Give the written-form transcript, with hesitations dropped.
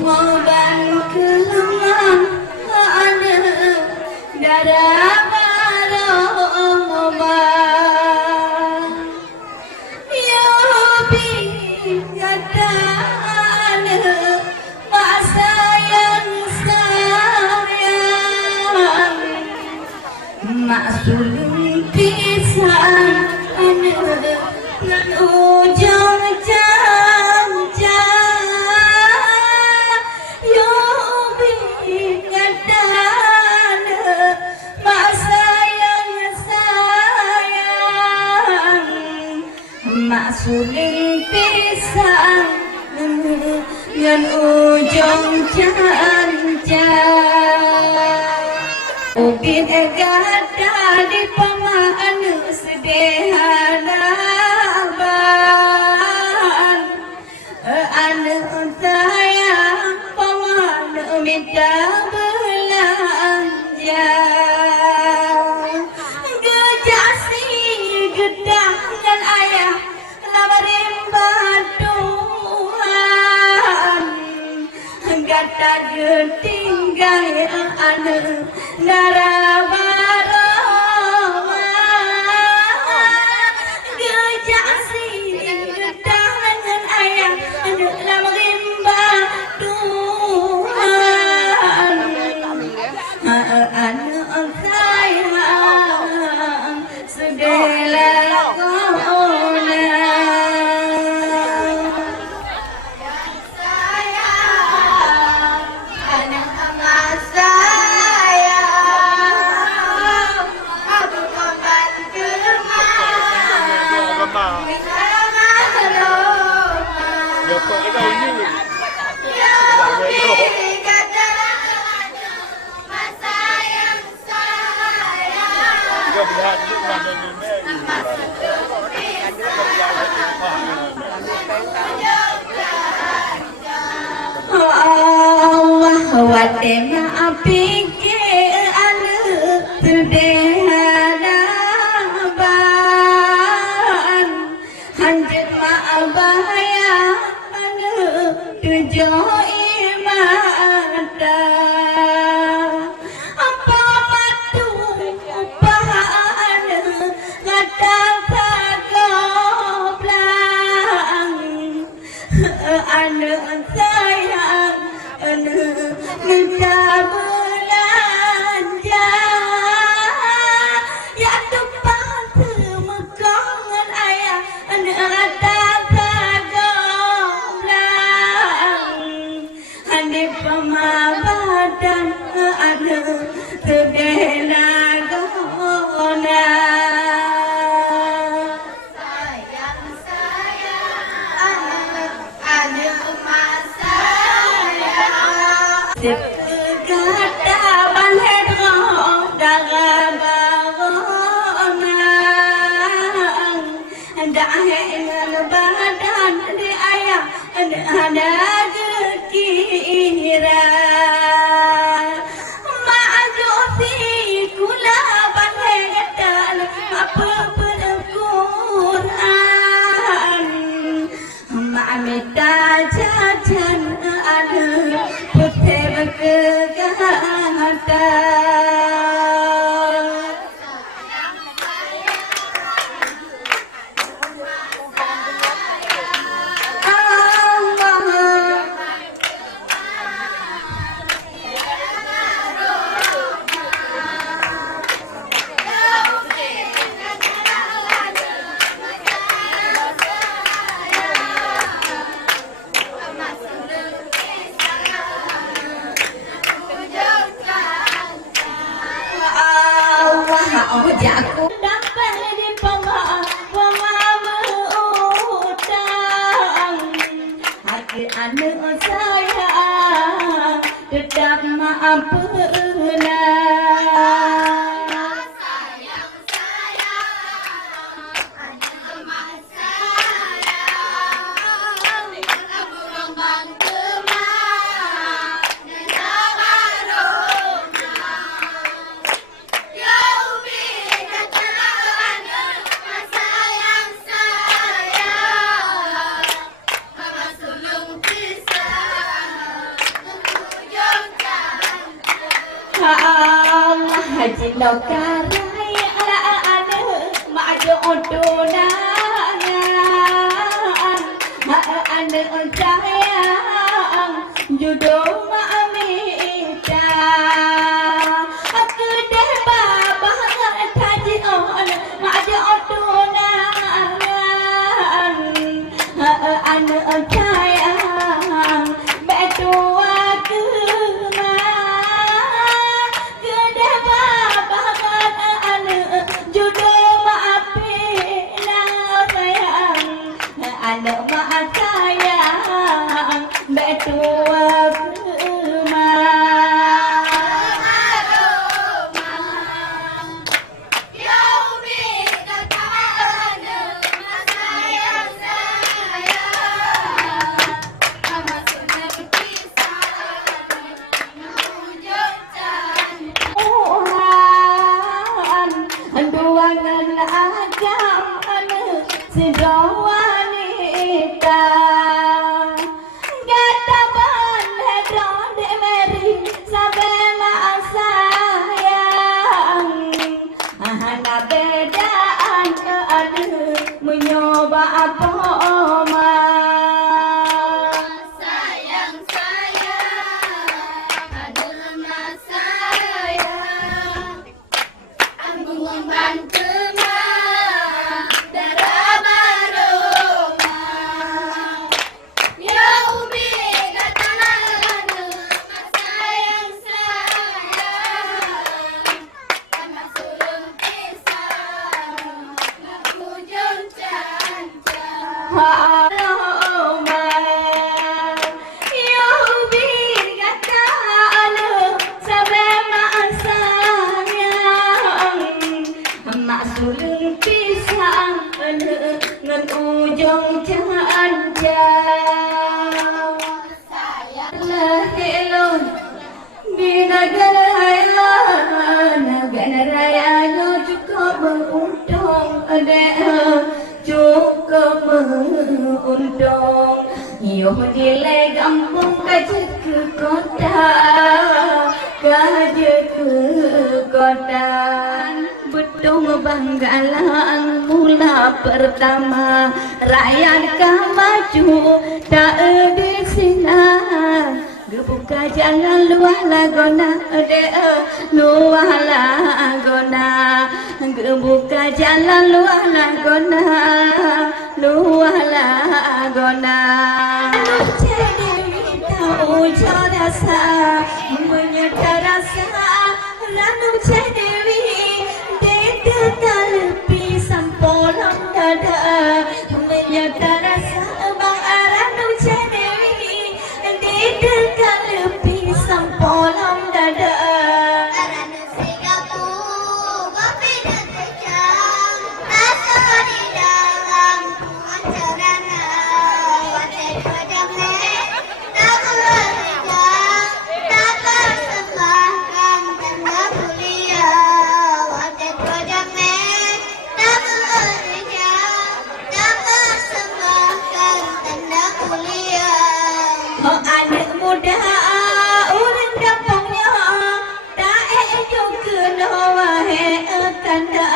ngoban kelemah ada darah baromah ya bingatan mak sayang mak sulung pisan ngan ujung janja yo bingatan mak sayang mak sulung pisan ngan ujung janja ubin gada di pamanu sederhana ban anu sayang pamanu minta belanja gejasi gedang dan ayah labarin batuan gata getinggal anu narabaroma gejasi gedangan ayah anu labarin batuan anu sayang segala kona wate maapike anu sederhana ban hanjut maabaya anu tujuh imata apa matu upahan ngatang sagoblang anu sayang anu minta belanja ya depan semekongan ayah anu ratang sagoblang ane pemabadan anu sedena gona kata balhedro dagabarona dahengan badan di ayah ada kira ma'ajuti kula balhedan apa Quran ma'amita jajan ada putih kegata aku dapat di pemaham hati anu saya tetap maafkan Ajino karai ane majo otonangan ane sayang judo mamita aku deh baba taji on majo otonangan ane sayang betu aku anak mak sayang betua Duangan agam sedawanita gataban hedron meri sabena sayang hana bedaan anu menyoba apa sayang adalah sayang aku membantu sulung pisang ngan ujung janjang lahilun di negara raya cukup beruntung cukup beruntung yo dile kampung kaje ke kota betung banggalang mula pertama rakyat maju tak di sinar gebuka jalan luar lagona luar lagona gebuka jalan luar lagona luar lagona tahu rasa menyedar rasa lalu cedewi dekat pisang polang dada menyedar rasa bang lalu cedewi dekat pisang polang dada anak muda orang kampungnya tak juga nawahe tanda